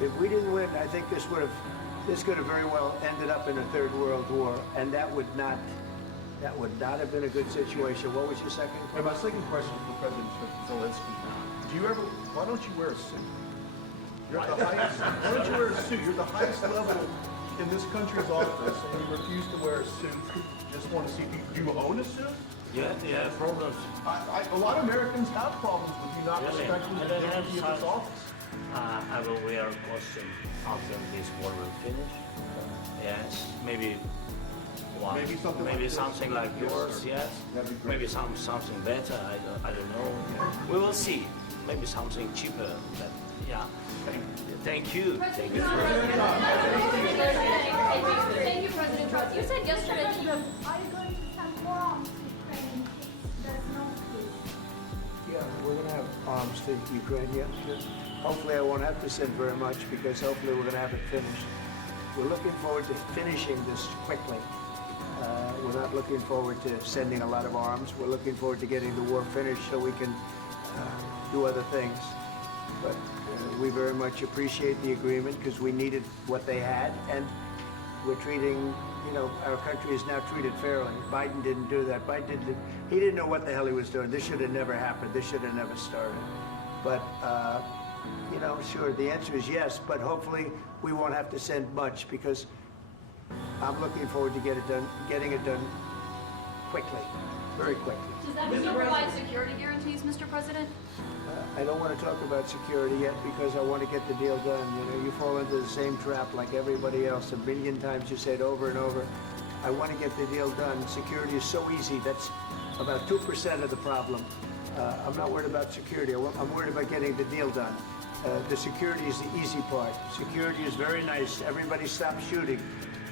If we didn't win, I think this could have very well ended up in a third world war, and that would not have been a good situation. What was your second And question? my second question for President Zelensky: why don't you wear a suit? You're at the highest. Why don't you wear a suit? You're at the highest level in this country's office, and you refuse to wear a suit. Just want to see if do you own a suit? Yeah, problems. A lot of Americans have problems with you not Really? respecting the I don't have dignity of this such- office. I will wear a costume after this war will finish. Yes, maybe one. Maybe something like this. Something like Yes, yours. sir. Yes. That'd be great. Maybe something better. I don't know. We will see. Maybe something cheaper. But yeah. Thank you. Thank you. Thank you, President Trump. You said yesterday that you have. Are you going to send more arms to Ukraine in case there's no peace? Yeah, we're going to have arms to Ukraine, yes. Hopefully I won't have to send very much because hopefully we're going to have it finished. We're looking forward to finishing this quickly. We're not looking forward to sending a lot of arms. We're looking forward to getting the war finished so we can do other things. But we very much appreciate the agreement because we needed what they had, and we're treating, our country is now treated fairly. Biden didn't do that. He didn't know what the hell he was doing. This should have never happened. This should have never started. But, sure, the answer is yes, but hopefully we won't have to send much because I'm looking forward to getting it done quickly, very quickly. Does that mean you'll provide security guarantees, Mr. President? I don't want to talk about security yet because I want to get the deal done. You fall into the same trap like everybody else. A million times you say it over and over. I want to get the deal done. Security is so easy. That's about 2% of the problem. I'm not worried about security. I'm worried about getting the deal done. The security is the easy part. Security is very nice. Everybody stopped shooting.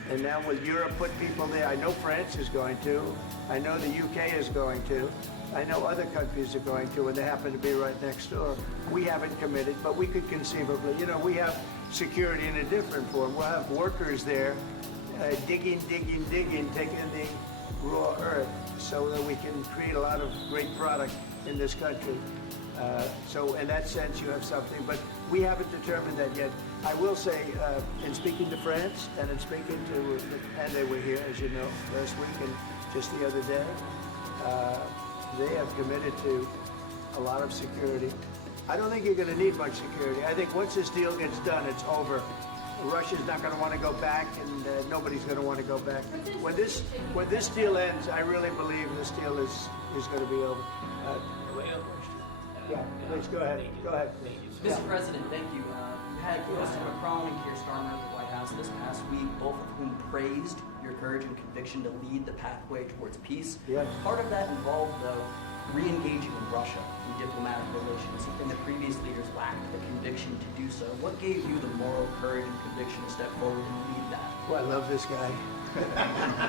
And now with Europe put people there, I know France is going to. I know the UK is going to. I know other countries are going to, and they happen to be right next door. We haven't committed, but we could conceivably. We have security in a different form. We'll have workers there digging, taking the raw earth so that we can create a lot of great product in this country. So in that sense, you have something, but we haven't determined that yet. I will say, in speaking to France and in speaking to, and they were here, as you know, last week and just the other day, they have committed to a lot of security. I don't think you're going to need much security. I think once this deal gets done, it's over. Russia's not going to want to go back, and nobody's going to want to go back. When this deal ends, I really believe this deal is going to be over. Yeah, please go ahead. Go ahead. Mr. President, thank you. You had Mr. Macron and Keir Starmer at the White House this past week, both of whom praised your courage and conviction to lead the pathway towards peace. Yes. Part of that involved, though, re-engaging with Russia in diplomatic relations, something that previous leaders lacked the conviction to do so. What gave you the moral courage and conviction to step forward and lead that? Well, I love this guy.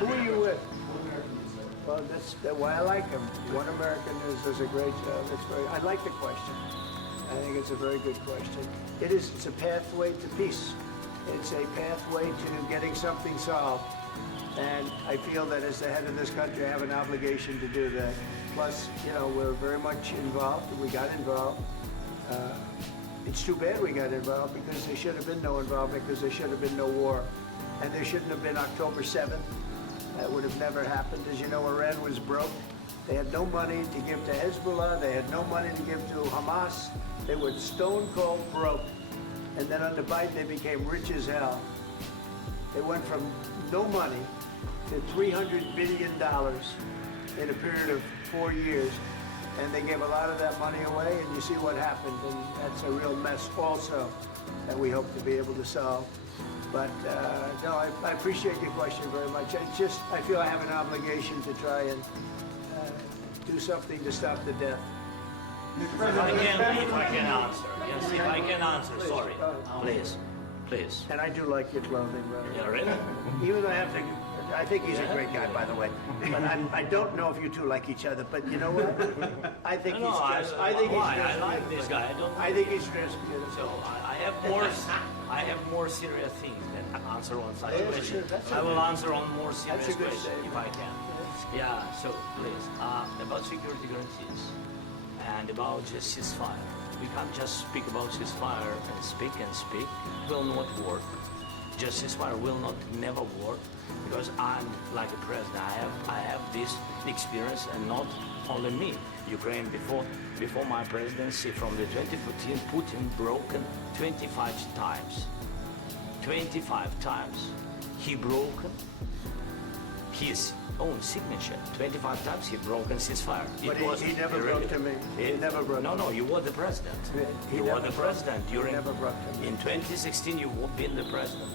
Who are you with? Well, that's why I like him. One American does a great job. I like the question. I think it's a very good question. It's a pathway to peace. It's a pathway to getting something solved. And I feel that as the head of this country, I have an obligation to do that. Plus, we're very much involved. We got involved. It's too bad we got involved because there should have been no involvement because there should have been no war. And there shouldn't have been October 7th. That would have never happened. As you know, Iran was broke. They had no money to give to Hezbollah. They had no money to give to Hamas. They were stone cold broke. And then under Biden, they became rich as hell. They went from no money to $300 billion in a period of 4 years. And they gave a lot of that money away, and you see what happened. And that's a real mess also that we hope to be able to solve. But no, I appreciate your question very much. I feel I have an obligation to try and do something to stop the death. If I can answer. Yes, if I can answer. Sorry. Please. And I do like your clothing, brother. Yeah, really? Even though I think he's a great guy, by the way. But I don't know if you two like each other. But you know what? I think he's dressed. I like this guy. I think he's dressed beautiful. So I have more serious things than answer on such Yes, question. sure, I will answer on more serious That's a good question statement. if I can. Yeah, so please, about security guarantees and about the ceasefire. We can't just speak about ceasefire and speak. It will not work. Just ceasefire will not never work because I'm like a president. I have this experience, and not only me. Ukraine before my presidency from the 2014, Putin broken 25 times. 25 times he broken his own signature. 25 times he broken ceasefire. But he never broke to me. He never broke. No, you were the president. He You were the never president broke. during. He never broke to me. In 2016, you've been the president,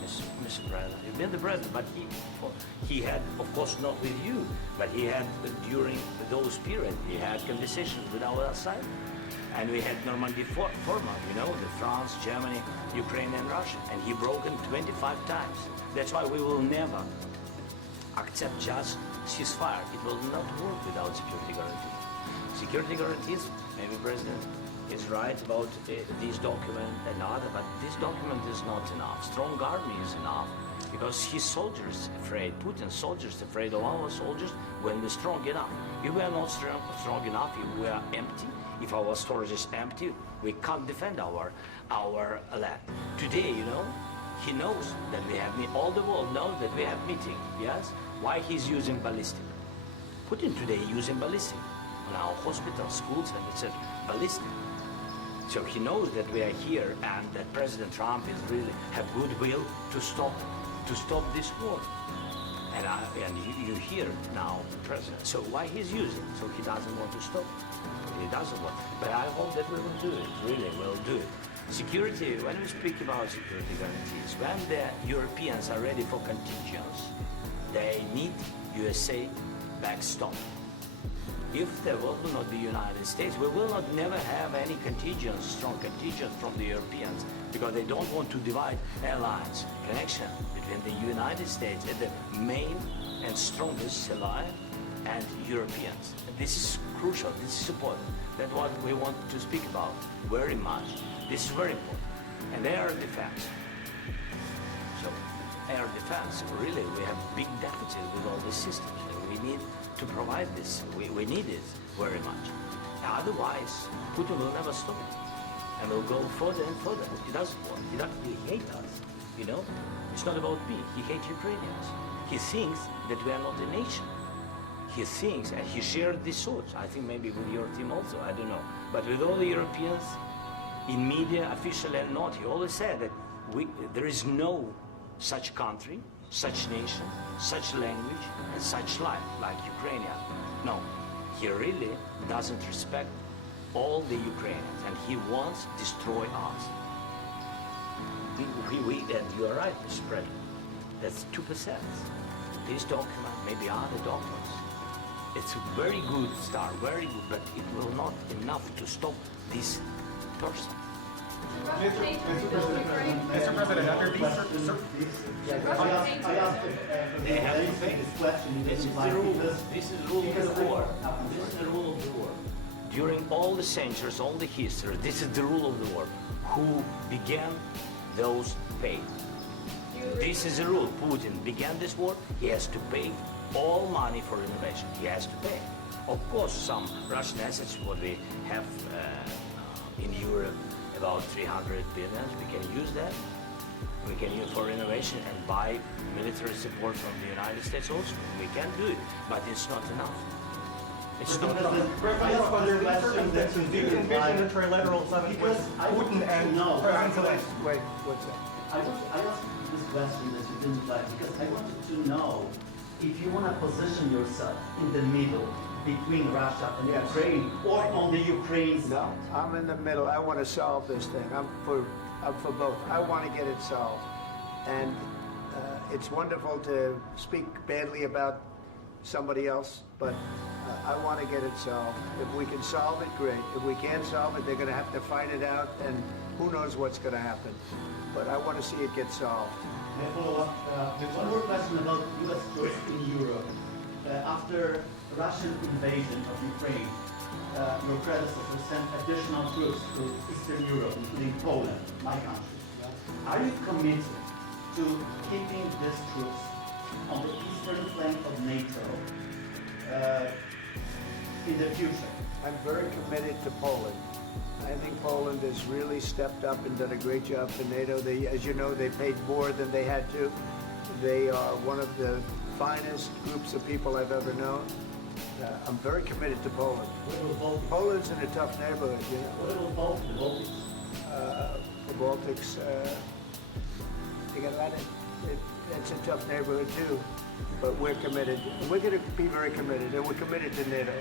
Mr. President. You've been the president, but he had, of course, not with you, but he had during those periods, he had conversations with our side. And we had Normandy format, the France, Germany, Ukraine, and Russia. And he broken 25 times. That's why we will never accept just ceasefire. It will not work without security guarantees. Security guarantees, maybe President is right about this document and other, but this document is not enough. Strong army is enough because his soldiers afraid, Putin's soldiers afraid of our soldiers when we're strong enough. If we are not strong enough, if we are empty, if our storage is empty, we can't defend our land. Today, he knows that we have all the world knows that we have meeting. Yes, why he's using ballistic? Putin today using ballistic on our hospitals, schools, and it's ballistic. So he knows that we are here and that President Trump is really have goodwill to stop this war. And you hear now the president. So why he's using? So he doesn't want to stop. He doesn't want. But I hope that we will do it. Really, we'll do it. Security. When we speak about security guarantees, when the Europeans are ready for contingents, they need USA backstop. If there will not be United States, we will not never have any contingents, strong contingents from the Europeans, because they don't want to divide alliance connection between the United States and the main and strongest ally and Europeans. And this is crucial, this is important. That's what we want to speak about very much. This is very important. And air defense. So air defense, really, we have big deficit with all these systems. And we need to provide this. We need it very much. Otherwise, Putin will never stop. And will go further and further. He doesn't want. He hates us. It's not about me. He hates Ukrainians. He thinks that we are not a nation. He thinks, and he shared these thoughts. I think maybe with your team also. I don't know. But with all the Europeans, in media, official and not, he always said that there is no such country, such nation, such language, and such life like Ukrainian. No, he really doesn't respect all the Ukrainians, and he wants to destroy us. And you are right, Mr. President. That's 2%. This document, maybe other documents, it's a very good start, very good, but it will not enough to stop this person. Mr. President, under these They have to pay. This is the rule. This is the rule of the war. This is the rule of the war. During all the centuries, all the history, this is the rule of the war. Who began, those pay. This is the rule. Putin began this war. He has to pay all money for innovation. He has to pay. Of course, some Russian assets, what we have in Europe, about 300 billion, we can use that. We can use for innovation and buy military support from the United States also. We can do it, but it's not enough. It's not enough. under these circumstances, do you envision a trilateral summit with Putin and President Zelensky? Wait, what's that? I asked this question that you didn't like because I wanted to know if you want to position yourself in the middle between Russia and Yes. Ukraine or on the Ukraine's No, I'm in the middle. I want to solve this thing. I'm for both. I want to get it solved. And it's wonderful to speak badly about somebody else, but I want to get it solved. If we can solve it, great. If we can't solve it, they're going to have to fight it out, and who knows what's going to happen. But I want to see it get solved. I follow up. One more question about U.S. troops in Europe. After Russian invasion of Ukraine, your predecessor sent additional troops to Eastern Europe, including Poland, my country. Are you committed to keeping these troops on the eastern flank of NATO in the future? I'm very committed to Poland. I think Poland has really stepped up and done a great job for NATO. They, as you know, they paid more than they had to. They are one of the finest groups of people I've ever known. I'm very committed to Poland. What about the Baltics? Poland's in a tough neighborhood, you know. What about the Baltics? The Baltics, they got a lot of, it's a tough neighborhood too, but we're committed. We're going to be very committed, and we're committed to NATO.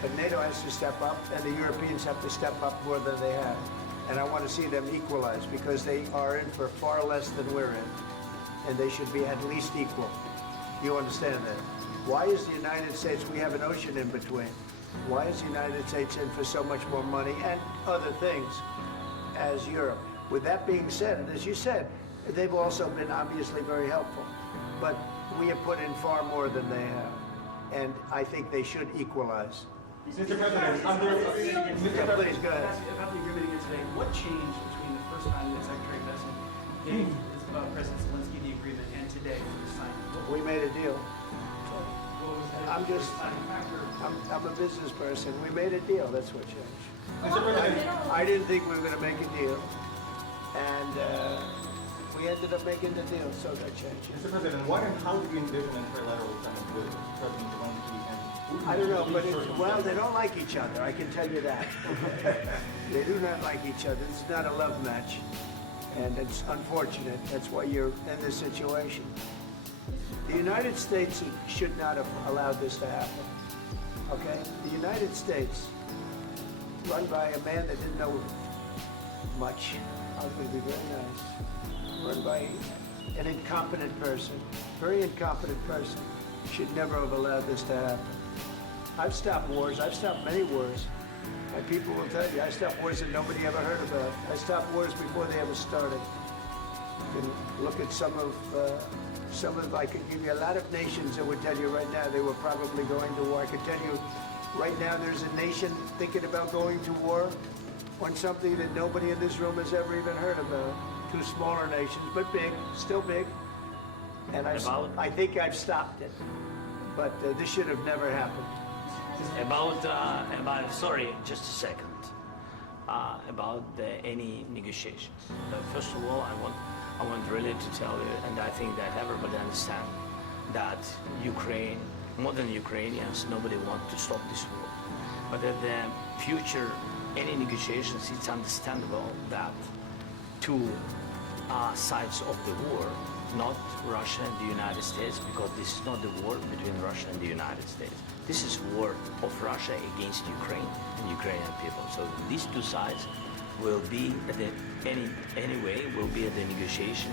But NATO has to step up, and the Europeans have to step up more than they have. And I want to see them equalize, because they are in for far less than we're in, and they should be at least equal. You understand that? Why is the United States, we have an ocean in between. Why is the United States in for so much more money and other things as Europe? With that being said, and as you said, they've also been obviously very helpful. But we have put in far more than they have. And I think they should equalize. Mr. President, Please, go ahead. About the agreement again today, what changed between the first time that Secretary Bessent gave President Zelensky the agreement and today when he signed it? We made a deal. What was the I'm just, deciding factor? I'm a business person. We made a deal. That's what changed. Mr. President, I didn't think we were going to make a deal. And we ended up making the deal, so that changed. Mr. President, what and how do you envision a trilateral summit with President Zelensky and Putin? I don't know, but well, they don't like each other, I can tell you that. They do not like each other. It's not a love match. And it's unfortunate. That's why you're in this situation. The United States should not have allowed this to happen. Okay? The United States, run by a man that didn't know much, I was going to be very nice, run by an incompetent person, very incompetent person, should never have allowed this to happen. I've stopped wars. I've stopped many wars. My people will tell you, I stopped wars that nobody ever heard about. I stopped wars before they ever started. You can look at some of, I could give you a lot of nations that would tell you right now they were probably going to war. I could tell you right now there's a nation thinking about going to war on something that nobody in this room has ever even heard about. Two smaller nations, but big, still big. And I think I've stopped it. But this should have never happened. Sorry, just a second. About any negotiations. First of all, I want really to tell you, and I think that everybody understands that Ukraine, modern Ukrainians, nobody want to stop this war. But at the future, any negotiations, it's understandable that two sides of the war, not Russia and the United States, because this is not the war between Russia and the United States. This is war of Russia against Ukraine and Ukrainian people. So these two sides will be at the anyway will be at the negotiation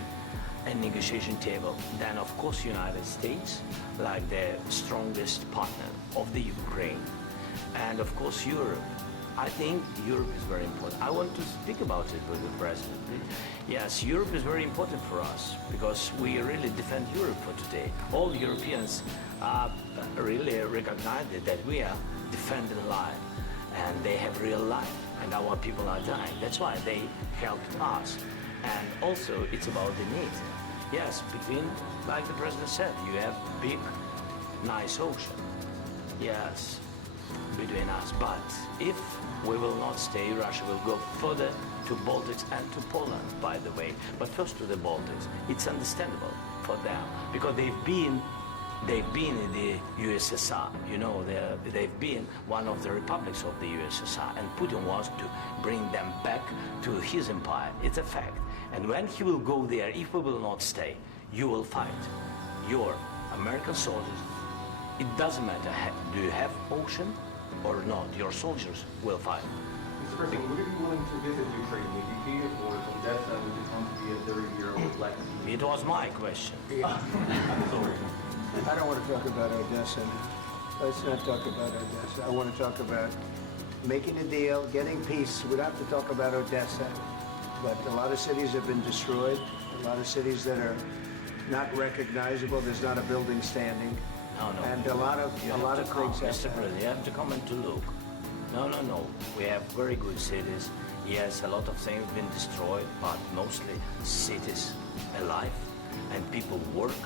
table. Then of course United States, like the strongest partner of the Ukraine, and of course Europe. I think Europe is very important. I want to speak about it with the President. Yes, Europe is very important for us because we really defend Europe for today. All Europeans really recognize that we are defending life and they have real life and our people are dying. That's why they helped us. And also it's about the need. Yes, between, like the President said, you have big, nice ocean. Yes, between us. But if we will not stay, Russia will go further to Baltics and to Poland, by the way. But first to the Baltics. It's understandable for them because they've been in the USSR. You know, they've been one of the republics of the USSR, and Putin wants to bring them back to his empire. It's a fact. And when he will go there, if we will not stay, you will fight. Your American soldiers, it doesn't matter, do you have ocean or not, your soldiers will fight. Mr. President, would you be willing to visit Ukraine? Would you be here for Odessa, which is going to be a 30-year-old legacy? It was my question. I'm sorry. I don't want to talk about Odessa. Let's not talk about Odessa. I want to talk about making a deal, getting peace. We don't have to talk about Odessa. But a lot of cities have been destroyed. A lot of cities that are not recognizable. There's not a building standing. No. And a lot of things Mr. President, you have to come and to look. No. We have very good cities. Yes, a lot of things have been destroyed, but mostly cities alive and people work.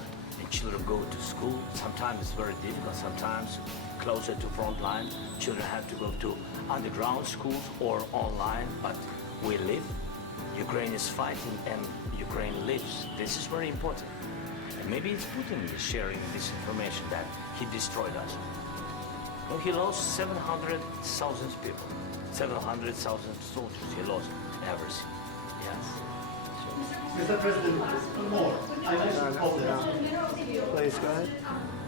and children go to school. Sometimes it's very difficult. Sometimes closer to front line, children have to go to underground schools or online. But we live. Ukraine is fighting, and Ukraine lives. This is very important. And maybe it's Putin is sharing this information that he destroyed us. Well, he lost 700,000 people, 700,000 soldiers. He lost everything. Yes. Mr. President, more. I mentioned all this. Please, go ahead.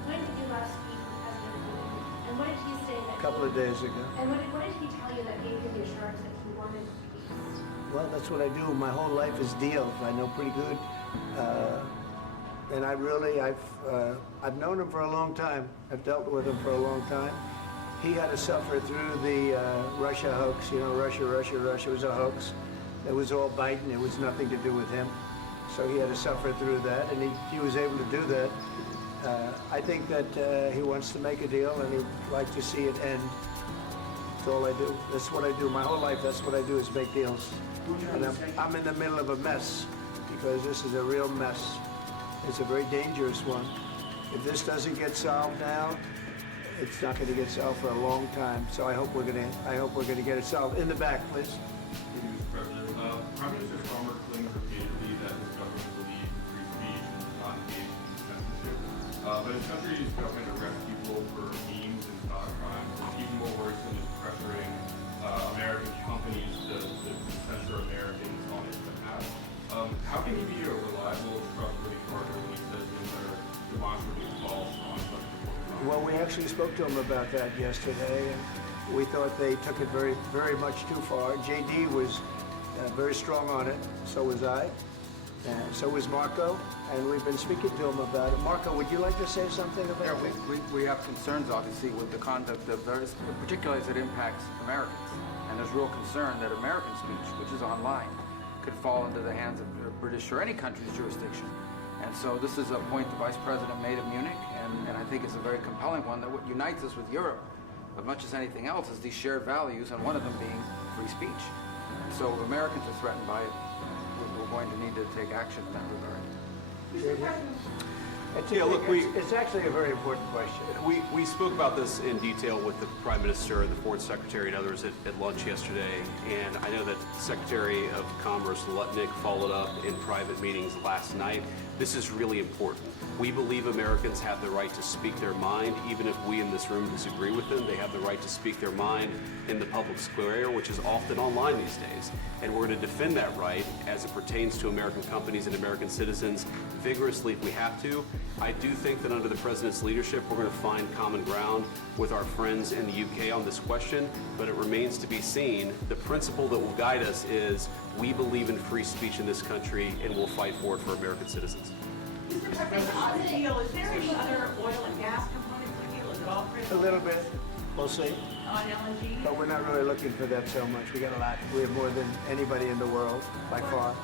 When did you last speak with President Putin? And what did he say that? A couple of days ago. And what did he tell you that gave you the assurance that he wanted peace? Well, that's what I do. My whole life is deals. I know pretty good. And I've known him for a long time. I've dealt with him for a long time. He had to suffer through the Russia hoax. You know, Russia was a hoax. It was all Biden. It was nothing to do with him. So he had to suffer through that, and he was able to do that. I think that he wants to make a deal, and he'd like to see it end. That's all I do. That's what I do. My whole life, that's what I do, is make deals. And I'm in the middle of a mess, because this is a real mess. It's a very dangerous one. If this doesn't get solved now, it's not going to get solved for a long time. So I hope we're going to get it solved. In the back, please. Mr. President, Prime Minister Farmer claims repeatedly that his government believes in free speech and is not engaged in censorship. But his country's government arrests people for memes and thought crimes. And even more worrisome is pressuring American companies to censor Americans on his behalf. How can he be a reliable, trustworthy partner when he says things that are demonstrably false on such important topics? Well, we actually spoke to him about that yesterday, and we thought they took it very, very much too far. JD was very strong on it. So was I. And so was Marco. And we've been speaking to him about it. Marco, would you like to say something about it? We have concerns, obviously, with the conduct of various, particularly as it impacts Americans. And there's real concern that American speech, which is online, could fall into the hands of British or any country's jurisdiction. And so this is a point the Vice President made at Munich, and I think it's a very compelling one, that what unites us with Europe, as much as anything else, is these shared values, and one of them being free speech. And so if Americans are threatened by it, we're going to need to take action in that regard. It's actually a very important question. We spoke about this in detail with the Prime Minister and the Foreign Secretary and others at lunch yesterday, and I know that Secretary of Commerce Lutnick followed up in private meetings last night. This is really important. We believe Americans have the right to speak their mind, even if we in this room disagree with them. They have the right to speak their mind in the public square, which is often online these days. And we're going to defend that right as it pertains to American companies and American citizens vigorously if we have to. I do think that under the President's leadership, we're going to find common ground with our friends in the UK on this question, but it remains to be seen. The principle that will guide us is we believe in free speech in this country, and we'll fight for it for American citizens. Mr. President, on the deal, is there any other oil and gas component to the deal? Is it all A little bit. We'll see. on LNG? But we're not really looking for that so much. We got a lot. We have more than anybody in the world, by far.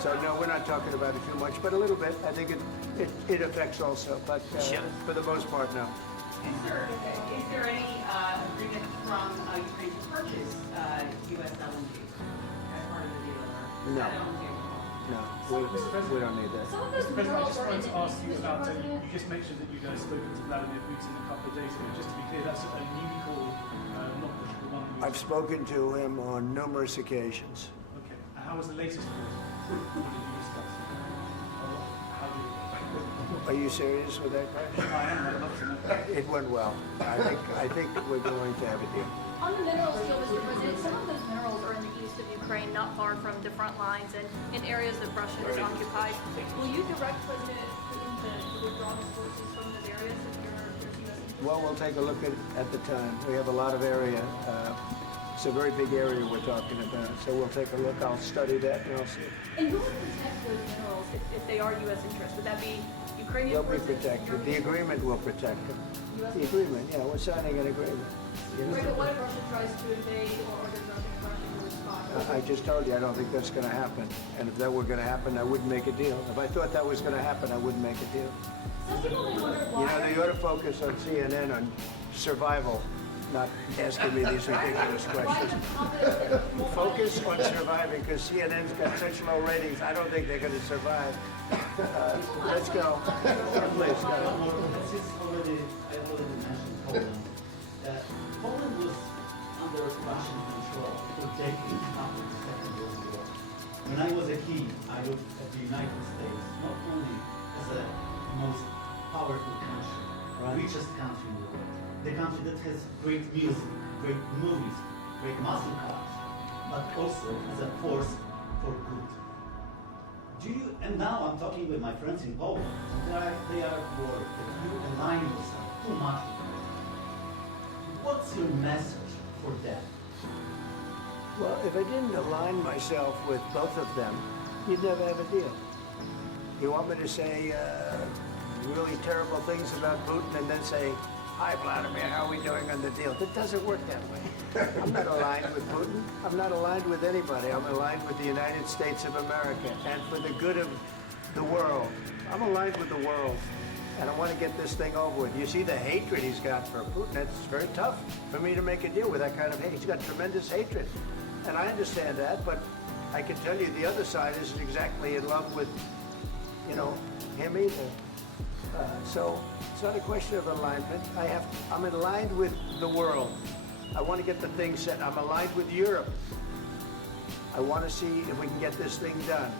So no, we're not talking about it too much, but a little bit. I think it affects also, but for the most part, no. Is there any agreement from Ukraine to purchase U.S. LNG as part of the deal? Or is No. that on the table? No, we don't need that. Some of those Mr. President, I minerals just are in wanted the to ask east, you Mr. about it. President. You just mentioned that you guys spoken to Vladimir Putin a couple of days ago. Just to be clear, that's a new call, not the one that you... I've spoken to him on numerous occasions. Okay. And how was the latest call? What did you discuss? How did Are you serious with that question? I am. I'd love to know. It went well. I think we're going to have a deal. On the minerals deal, Mr. President, some of those minerals are in the east of Ukraine, not far from the front lines and in areas that Russia has occupied. Will you direct President Putin to withdraw his forces from those areas if there's U.S. interest? Well, we'll take a look at the time. We have a lot of area. It's a very big area we're talking about. So we'll take a look. I'll study that and I'll see. And who would protect those minerals if they are U.S. interests? Would that be Ukrainian They'll be forces? protected. The agreement will protect them. The agreement, yeah, we're signing an agreement. You know? Right, but what if Russia tries to invade or there's nothing Russian to respond? I just told you, I don't think that's going to happen. And if that were going to happen, I wouldn't make a deal. If I thought that was going to happen, I wouldn't make a deal. Some people may wonder You why. know, they ought to focus on CNN on survival. not asking me these ridiculous questions. Focus on surviving, because CNN's got such low ratings, I don't think they're going to survive. Let's go. Please, go ahead. Since I already mentioned Poland. Poland was under Russian control for decades after the Second World War. When I was a kid, I looked at the United States not only as the most powerful country, richest country in the world, the country that has great music, great movies, great muscle cars, but also as a force for good. And now I'm talking with my friends in Poland, and they are worried that you align yourself too much with them. What's your message for them? Well, if I didn't align myself with both of them, you'd never have a deal. You want me to say really terrible things about Putin and then say, "Hi, Vladimir, how are we doing on the deal?" It doesn't work that way. I'm not aligned with Putin. I'm not aligned with anybody. I'm aligned with the United States of America and for the good of the world. I'm aligned with the world, and I want to get this thing over with. You see the hatred he's got for Putin. It's very tough for me to make a deal with that kind of hate. He's got tremendous hatred, and I understand that, but I can tell you the other side isn't exactly in love with, him either. So it's not a question of alignment. I'm aligned with the world. I want to get the thing set. I'm aligned with Europe. I want to see if we can get this thing done.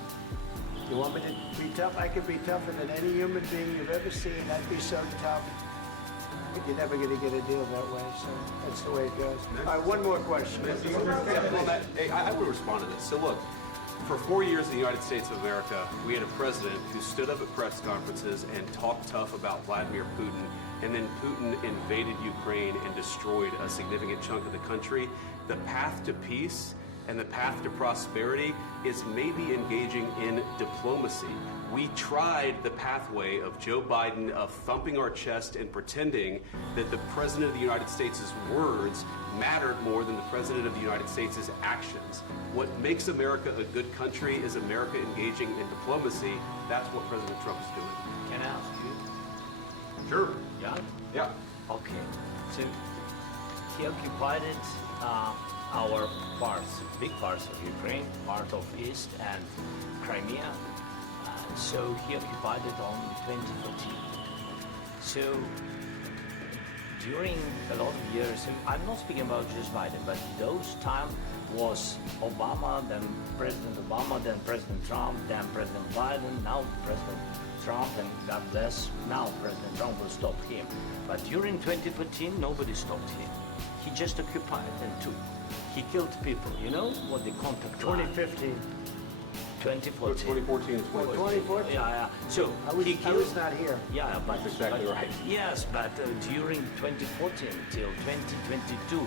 You want me to be tough? I could be tougher than any human being you've ever seen. I'd be so tough. But you're never going to get a deal that way, so that's the way it goes. All right, one more question. I would respond to this. So look, for 4 years in the United States of America, we had a president who stood up at press conferences and talked tough about Vladimir Putin, and then Putin invaded Ukraine and destroyed a significant chunk of the country. The path to peace and the path to prosperity is maybe engaging in diplomacy. We tried the pathway of Joe Biden of thumping our chest and pretending that the President of the United States' words mattered more than the President of the United States' actions. What makes America a good country is America engaging in diplomacy. That's what President Trump is doing. Can I ask you? Sure. Yeah? Yeah. Okay. So he occupied our parts, big parts of Ukraine, part of East and Crimea. So he occupied it on 2014. So during a lot of years, and I'm not speaking about just Biden, but those time was Obama, then President Obama, then President Trump, then President Biden, now President Trump, and God bless, now President Trump will stop him. But during 2014, nobody stopped him. He just occupied and took. He killed people. You know what the contact 2015. 2014. 2014 is 2014? Yeah. So I was not here. Yeah, but That's exactly right. Yes, but during 2014 till 2022,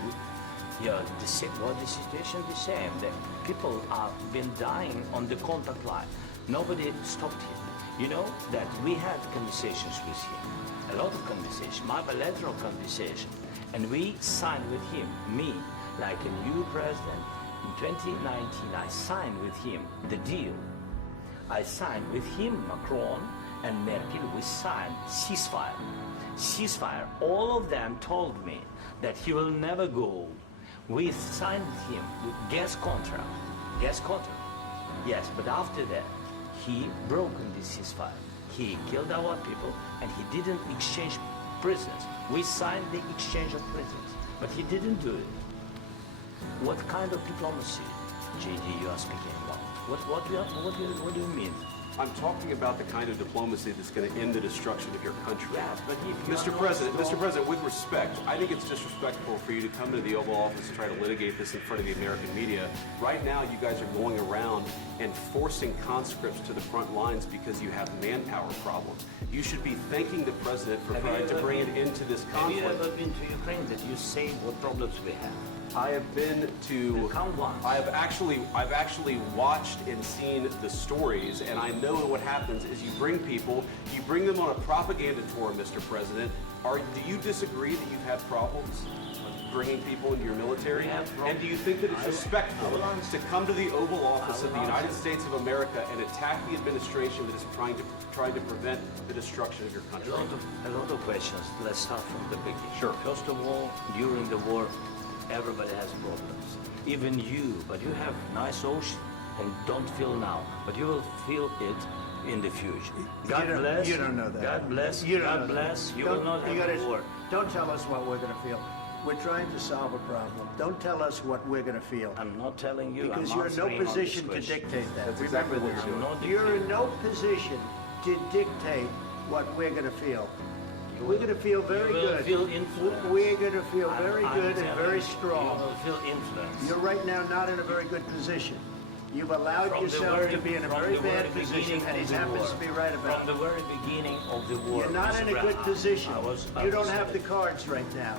the situation the same. The people have been dying on the contact line. Nobody stopped him. You know that we had conversations with him, a lot of conversations, bilateral conversation, and we signed with him, me, like a new president. In 2019, I signed with him the deal. I signed with him, Macron and Merkel, we signed ceasefire. Ceasefire. All of them told me that he will never go. We signed with him with gas contract. Gas contract. Yes, but after that, he broken the ceasefire. He killed our people and he didn't exchange prisoners. We signed the exchange of prisoners, but he didn't do it. What kind of diplomacy, JD, you are speaking about? What do you mean? I'm talking about the kind of diplomacy that's going to end the destruction of your country. Yes, but if you Mr. President, with respect, I think it's disrespectful for you to come into the Oval Office and try to litigate this in front of the American media. Right now, you guys are going around and forcing conscripts to the front lines because you have manpower problems. You should be thanking the President for trying to bring it into this conflict. Have you ever been to Ukraine that you say what problems we have? I have been to. Count once. I've actually watched and seen the stories, and I know what happens is you bring them on a propaganda tour, Mr. President. Do you disagree that you've had problems bringing people into your military? And do you think that it's respectful to come to the Oval Office of the United States of America and attack the administration that is trying to prevent the destruction of your country? A lot of questions. Let's start from the beginning. Sure. First of all, during the war, everybody has problems. Even you, but you have nice ocean and don't feel now, but you will feel it in the future. God bless. You don't know that. God bless. You don't God know that. bless. You will not have a war. Don't tell us what we're going to feel. We're trying to solve a problem. Don't tell us what we're going to feel. I'm not telling you. Because I'm you're in no answering on position this to question. dictate that. That's Remember exactly what this. you're doing. You're in no position to dictate what we're going to feel. We're going to feel very You will good. feel influenced. We're going to feel very I'm good and telling very you, strong. You will feel influenced. You're right now not in a very good position. You've allowed From the yourself very- to be in a from very the bad very position, beginning and he of the happens war. to be right about From it. the very beginning of the war. You're not in a Mr. good Brown, position. I You don't was- have the cards right now.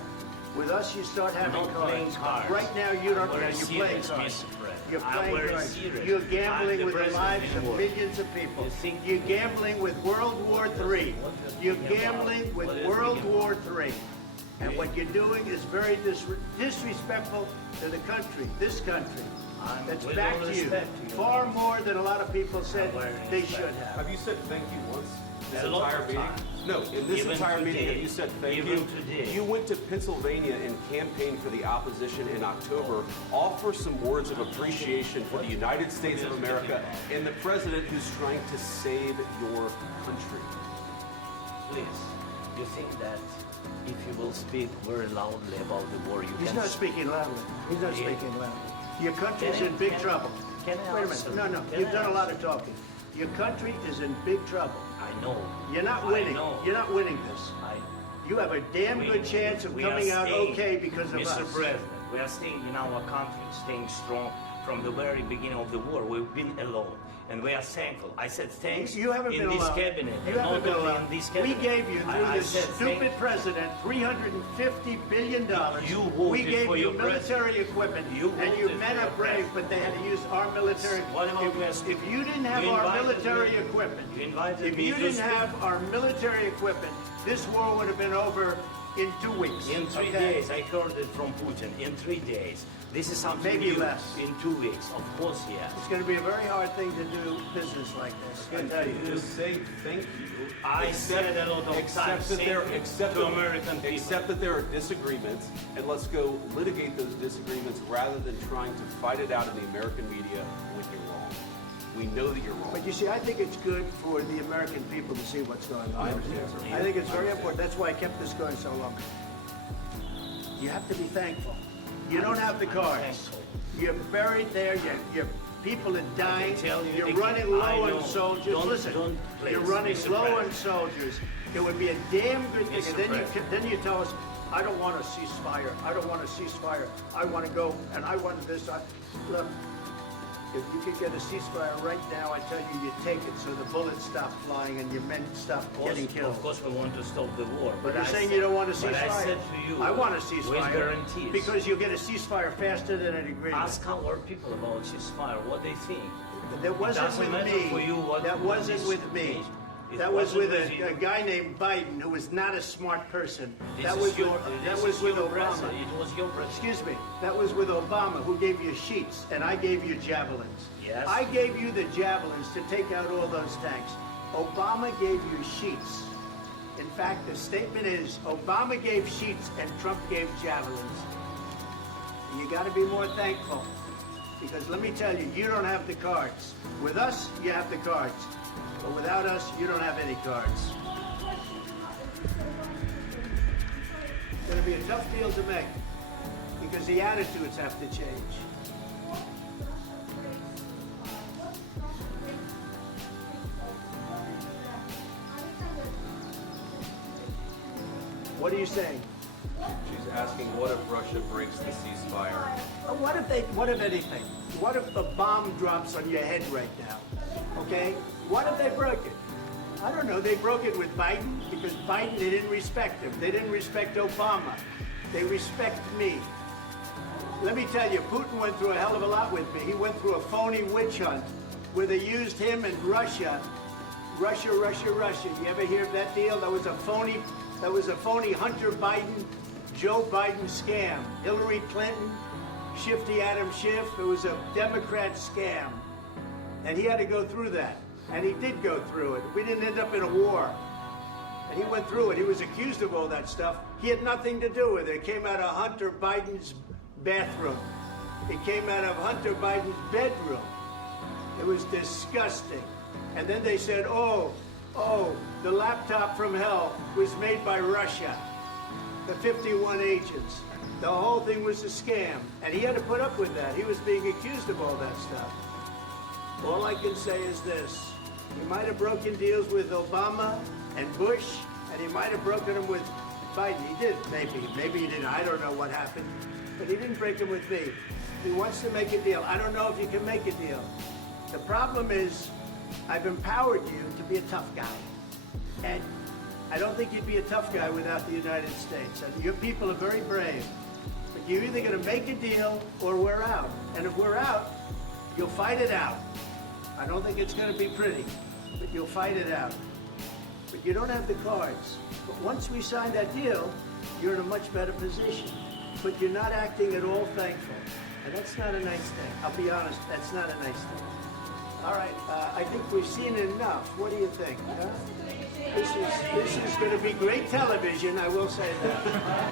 With us, you start having not playing cards. cards. Right now, you don't. I'm very You're playing serious, cards. Mr. President. You're I'm playing very cards. serious. You're I'm gambling the with the president lives of anymore. millions of people. You think- You're gambling with World War III. You're gambling with World War III. And what you're doing is very disrespectful to the country, this country. That's with back all to you. respect to you. Far more than a lot of people said they should have. Have you said thank you once this A lot entire of meeting? times. No, in this Even entire meeting, today. have you said thank Even you? today. You went to Pennsylvania and campaigned for the opposition in October. Offer some words of appreciation for the United States of America and the president who's trying to save your country. Please, you think that if you will speak very loudly about the war, you He's can... not speaking loudly. He's not Yeah. speaking loudly. Your country's Can I- in big can- trouble. can I Wait a answer? minute. No, Can you've I done a lot answer? of talking. Your country is in big trouble. I know. You're not I winning. know. You're not winning this. You have a damn good chance of We coming are out staying, okay because of Mr. us. President, we are staying in our country, staying strong from the very beginning of the war. We've been alone, and we are thankful. I said thanks You haven't in been this alone. cabinet. You haven't not been only alone. in this We cabinet. gave you, through I this said stupid president, $350 billion. You we voted gave for you your military equipment, You and your voted men for are your brave, but they had to use our military. What about West? If you didn't have You our invited military me- equipment, You invited if me you to didn't speak. have our military equipment, this war would have been over in 2 weeks. In 3 okay? days, I heard it from Putin. In 3 days. This is something Maybe new. less. In 2 weeks. Of course, yes. It's going to be a very hard thing to do business like this. I tell you. Just say thank you. I said a lot of times, to American people. Accept that there are disagreements, and let's go litigate those disagreements rather than trying to fight it out in the American media when you're wrong. We know that you're wrong. But you see, I think it's good for the American people to see what's going on. I understand, sir. I think it's very important. That's why I kept this going so long. You have to be thankful. You don't have the cards. thankful. You're buried there. Your people are dying. tell you You're again, running I low know. on soldiers. Don't- Listen, don't play you're this, running Mr. low President. on soldiers. It would be a damn good thing. Mr. And then President. you tell us, I don't want a ceasefire. I don't want a ceasefire. I want to go, and I want this. Look, if you could get a ceasefire right now, I tell you, you take it so the bullets stop flying and your men stop getting killed. Of course, we want to stop the war. But you're I saying said- you don't want a ceasefire. But I said to you, I want a with ceasefire. guarantees. Because you'll get a ceasefire faster than an agreement. Ask our people about ceasefire, what they think. That wasn't doesn't with matter me. for you what- That what wasn't is- with me. It That was wasn't with with you. a guy named Biden, who was not a smart person. This That is was your, with, that this was is with your Obama. president. It was your president. Excuse me. That was with Obama, who gave you sheets, and I gave you javelins. Yes. I gave you the javelins to take out all those tanks. Obama gave you sheets. In fact, the statement is Obama gave sheets and Trump gave javelins. You got to be more thankful, because let me tell you, you don't have the cards. With us, you have the cards, but without us, you don't have any cards. It's going to be a tough deal to make, because the attitudes have to change. What are you saying? She's asking, what if Russia breaks the ceasefire? What if anything? What if a bomb drops on your head right now? Okay? What if they broke it? I don't know. They broke it with Biden because Biden, they didn't respect him. They didn't respect Obama. They respect me. Let me tell you, Putin went through a hell of a lot with me. He went through a phony witch hunt where they used him in Russia. Russia. You ever hear of that deal? That was a phony Hunter Biden, Joe Biden scam. Hillary Clinton, Shifty Adam Schiff. It was a Democrat scam. And he had to go through that. And he did go through it. We didn't end up in a war. And he went through it. He was accused of all that stuff. He had nothing to do with it. It came out of Hunter Biden's bathroom. It came out of Hunter Biden's bedroom. It was disgusting. And then they said, oh, the laptop from hell was made by Russia. The 51 agents. The whole thing was a scam. And he had to put up with that. He was being accused of all that stuff. All I can say is this. He might have broken deals with Obama and Bush, and he might have broken them with Biden. He did, maybe. Maybe he didn't. I don't know what happened. But he didn't break them with me. He wants to make a deal. I don't know if you can make a deal. The problem is, I've empowered you to be a tough guy. And I don't think you'd be a tough guy without the United States. And your people are very brave. But you're either going to make a deal or we're out. And if we're out, you'll fight it out. I don't think it's going to be pretty, but you'll fight it out. But you don't have the cards. But once we sign that deal, you're in a much better position. But you're not acting at all thankful. And that's not a nice thing. I'll be honest, that's not a nice thing. All right, I think we've seen enough. What do you think? Huh? This is going to be great television, I will say that.